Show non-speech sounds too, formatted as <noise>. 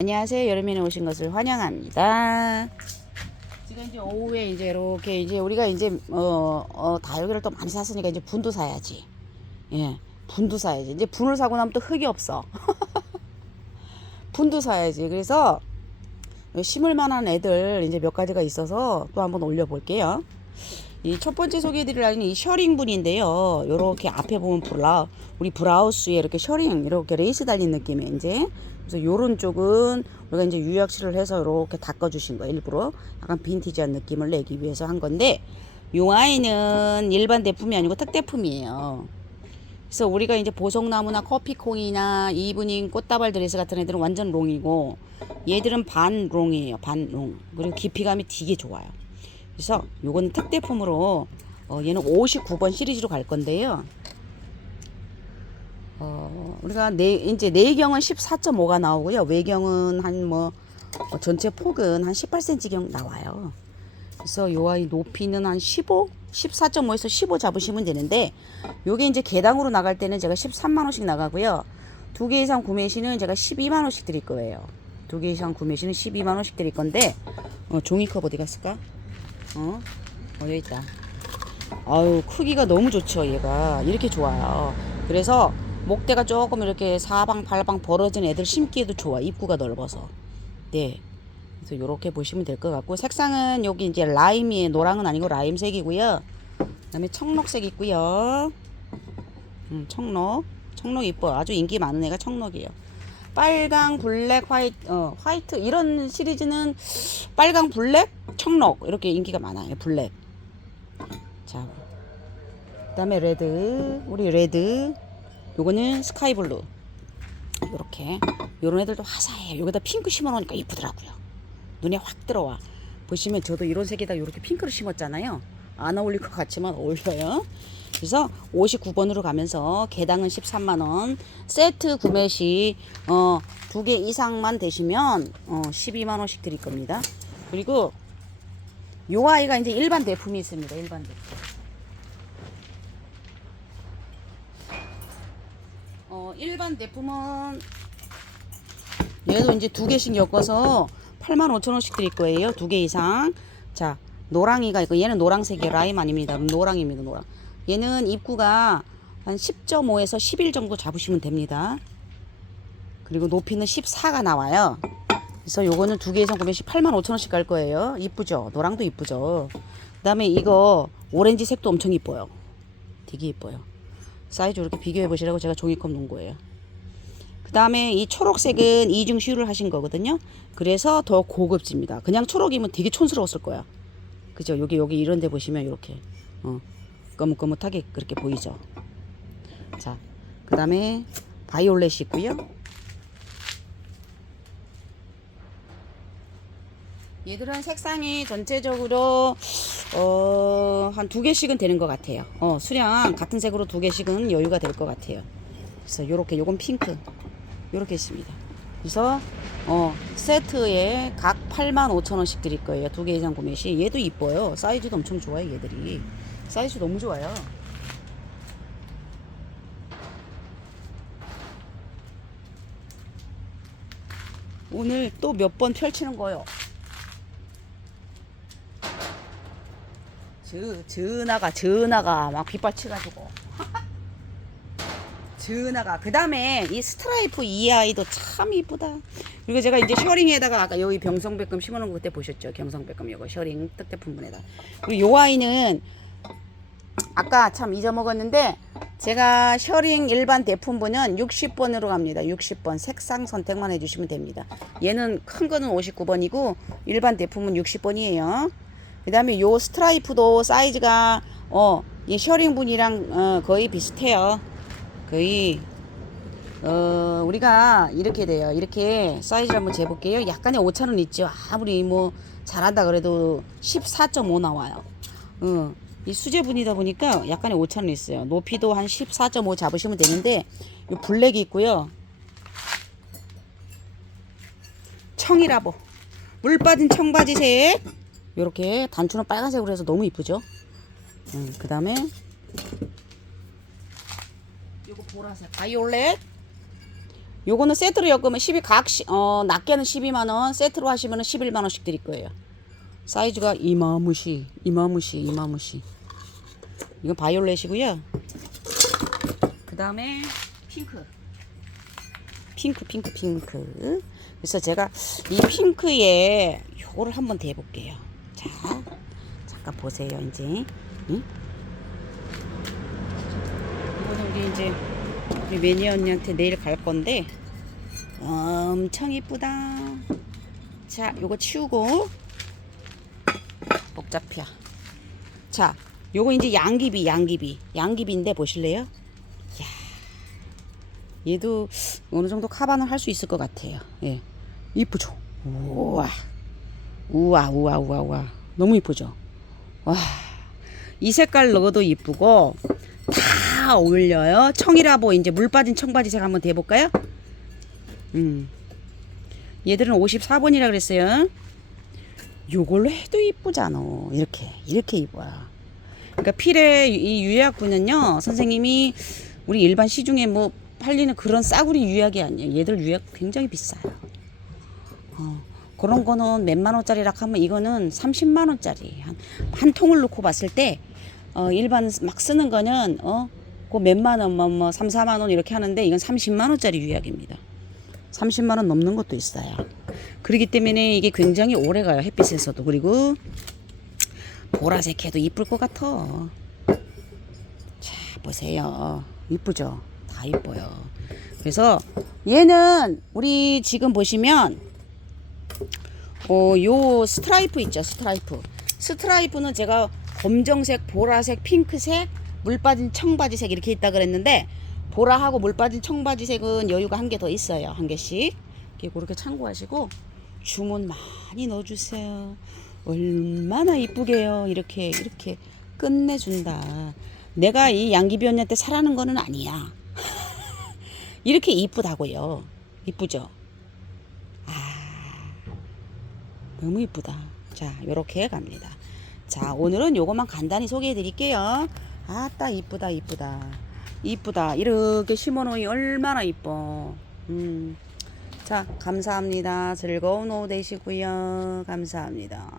안녕하세요. 여름에는 오신 것을 환영합니다. 지금 이제 오후에 이제 이렇게 이제 우리가 이제 어, 어 다육이를 또 많이 샀으니까 이제 분도 사야지. 예, 분도 사야지. 이제 분을 사고 나면 또 흙이 없어. <laughs> 분도 사야지. 그래서 심을 만한 애들 이제 몇 가지가 있어서 또 한번 올려볼게요. 이 첫 번째 소개해드릴 아이는 이 셔링 분인데요. 요렇게 앞에 보면 브라 우리 브라우스에 이렇게 셔링 이렇게 레이스 달린 느낌의 이제 그래서 요런 쪽은 우리가 이제 유약실을 해서 이렇게 닦아주신 거예요. 일부러 약간 빈티지한 느낌을 내기 위해서 한 건데 요 아이는 일반 대품이 아니고 특대품이에요. 그래서 우리가 이제 보석나무나 커피콩이나 이브닝 꽃다발 드레스 같은 애들은 완전 롱이고 얘들은 반 롱이에요. 반 롱. 그리고 깊이감이 되게 좋아요. 그래서 요거는 특대품으로 어, 얘는 59번 시리즈로 갈 건데요. 어, 우리가 내 이제 내경은 14.5가 나오고요. 외경은 한뭐 전체 폭은 한 18cm 경 나와요. 그래서 요 아이 높이는 한 15, 14.5에서 15 잡으시면 되는데 요게 이제 개당으로 나갈 때는 제가 13만 원씩 나가고요. 두 개 이상 구매 시는 제가 12만 원씩 드릴 거예요. 두 개 이상 구매 시는 12만 원씩 드릴 건데 어, 종이컵 어디 갔을까? 어? 어디 있다. 아유 크기가 너무 좋죠 얘가. 이렇게 좋아요. 그래서 목대가 조금 이렇게 사방 팔방 벌어진 애들 심기에도 좋아 입구가 넓어서. 네. 그래서 이렇게 보시면 될 것 같고 색상은 여기 이제 라임이에요. 노랑은 아니고 라임색이고요. 그다음에 청록색 있고요. 음, 청록. 청록 이뻐. 아주 인기 많은 애가 청록이에요 빨강 블랙 화이트 어 화이트 이런 시리즈는 빨강 블랙 청록 이렇게 인기가 많아요 블랙. 자 그다음에 레드 우리 레드. 요거는 스카이 블루. 요렇게. 요런 애들도 화사해요. 여기다 핑크 심어 놓으니까 이쁘더라고요. 눈에 확 들어와. 보시면 저도 이런 색에다 요렇게 핑크를 심었잖아요. 안 어울릴 것 같지만 어울려요 그래서 59번으로 가면서 개당은 13만원 세트 구매 시 어, 두 개 이상만 되시면 어, 12만원씩 드릴 겁니다 그리고 요 아이가 이제 일반 대품이 있습니다 일반 대품 어, 일반 대품은 얘도 이제 두 개씩 엮어서 8만 5천 원씩 드릴 거예요. 두 개 이상. 자, 노랑이가 있고 얘는 노랑색이에요. 라임 아닙니다. 노랑입니다. 노랑. 얘는 입구가 한 10.5에서 11 정도 잡으시면 됩니다. 그리고 높이는 14가 나와요. 그래서 요거는 두개 이상 구매 시 8만 5천 원씩 갈 거예요. 이쁘죠? 노랑도 이쁘죠? 그 다음에 이거 오렌지 색도 엄청 이뻐요. 되게 이뻐요. 사이즈 이렇게 비교해 보시라고 제가 종이컵 놓은 거예요. 그 다음에 이 초록색은 이중 시유를 하신 거거든요. 그래서 더 고급집니다. 그냥 초록이면 되게 촌스러웠을 거야. 그죠? 여기 여기 이런 데 보시면 이렇게 어, 거뭇거뭇하게 그렇게 보이죠. 자, 그 다음에 바이올렛이 있고요. 얘들은 색상이 전체적으로 어, 한 두 개씩은 되는 것 같아요. 어, 수량 같은 색으로 두 개씩은 여유가 될 것 같아요. 그래서 요렇게 요건 핑크. 요렇게 있습니다. 그래서 어, 세트에 각 8만 5천 원씩 드릴 거예요. 두 개 이상 구매 시. 얘도 이뻐요. 사이즈도 엄청 좋아요, 얘들이. 사이즈 너무 좋아요. 오늘 또 몇 번 펼치는 거요. 저, 전화가, 전화가 막 빗발쳐가지고. <laughs> 전화가. 그 다음에 이 스트라이프 이 아이도 참 이쁘다. 그리고 제가 이제 셔링에다가 아까 여기 병성백금 심어놓은 거 그때 보셨죠? 경성백금 요거 셔링 특대품분에다. 그리고 요 아이는 아까 참 잊어먹었는데 제가 셔링 일반 대품분은 60번으로 갑니다. 60번 색상 선택만 해주시면 됩니다. 얘는 큰 거는 59번이고 일반 대품은 60번이에요. 그 다음에 요 스트라이프도 사이즈가 어, 이 셔링 분이랑 어, 거의 비슷해요. 거의 어, 우리가 이렇게 돼요. 이렇게 사이즈 한번 재볼게요. 약간의 오차는 있죠. 아무리 뭐 잘한다 그래도 14.5 나와요. 어, 이 수제분이다 보니까 약간의 오차는 있어요. 높이도 한 14.5 잡으시면 되는데 이 블랙이 있고요. 청이라보 물 빠진 청바지색 요렇게 단추는 빨간색으로 해서 너무 이쁘죠. 음, 그 다음에 요거 보라색 바이올렛 요거는 세트로 엮으면 12, 각, 시- 어, 낮게는 12만원, 세트로 하시면 11만원씩 드릴 거예요. 사이즈가 이마무시, 이마무시, 이마무시. 이건 바이올렛이고요. 그 다음에 핑크. 핑크, 핑크, 핑크. 그래서 제가 이 핑크에 요거를 한번 대볼게요. 자, 잠깐 보세요, 이제. 응? 우리 이제 우리 매니아 언니한테 내일 갈 건데 엄청 이쁘다. 자, 요거 치우고 복잡해. 자, 요거 이제 양귀비, 양귀비, 양귀비인데 보실래요? 야, 얘도 어느 정도 카반을 할 수 있을 것 같아요. 예, 이쁘죠? 우와, 우와, 우와, 우와, 우와, 너무 이쁘죠? 와, 이 색깔 넣어도 이쁘고 다 어울려요. 청이라보 이제 물 빠진 청바지색 한번 대볼까요? 음, 얘들은 54번이라 그랬어요. 요걸로 해도 이쁘잖아. 이렇게 이렇게 입어요. 그러니까 필의 이 유약분은요, 선생님이 우리 일반 시중에 뭐 팔리는 그런 싸구리 유약이 아니에요. 얘들 유약 굉장히 비싸요. 어, 그런 거는 몇만 원짜리라 하면 이거는 30만 원짜리 한, 한 통을 놓고 봤을 때 어, 일반 막 쓰는 거는 어, 그 몇만 원, 뭐, 뭐 3, 4만 원 이렇게 하는데 이건 30만 원짜리 유약입니다. 30만 원 넘는 것도 있어요. 그렇기 때문에 이게 굉장히 오래 가요. 햇빛에서도. 그리고 보라색 해도 이쁠 것 같아. 자, 보세요. 이쁘죠? 다 이뻐요. 그래서 얘는 우리 지금 보시면 어, 요 스트라이프 있죠? 스트라이프. 스트라이프는 제가 검정색, 보라색, 핑크색, 물 빠진 청바지색 이렇게 있다 그랬는데 보라하고 물 빠진 청바지색은 여유가 한 개 더 있어요. 한 개씩. 이렇게 참고하시고 주문 많이 넣어주세요. 얼마나 이쁘게요. 이렇게 이렇게 끝내준다. 내가 이 양귀비 언니한테 사라는 거는 아니야. <laughs> 이렇게 이쁘다고요. 이쁘죠? 아, 너무 이쁘다. 자, 요렇게 갑니다. 자, 오늘은 요것만 간단히 소개해 드릴게요. 아따, 이쁘다, 이쁘다. 이쁘다. 이렇게 심어놓으니 얼마나 이뻐. 음. 자, 감사합니다. 즐거운 오후 되시고요. 감사합니다.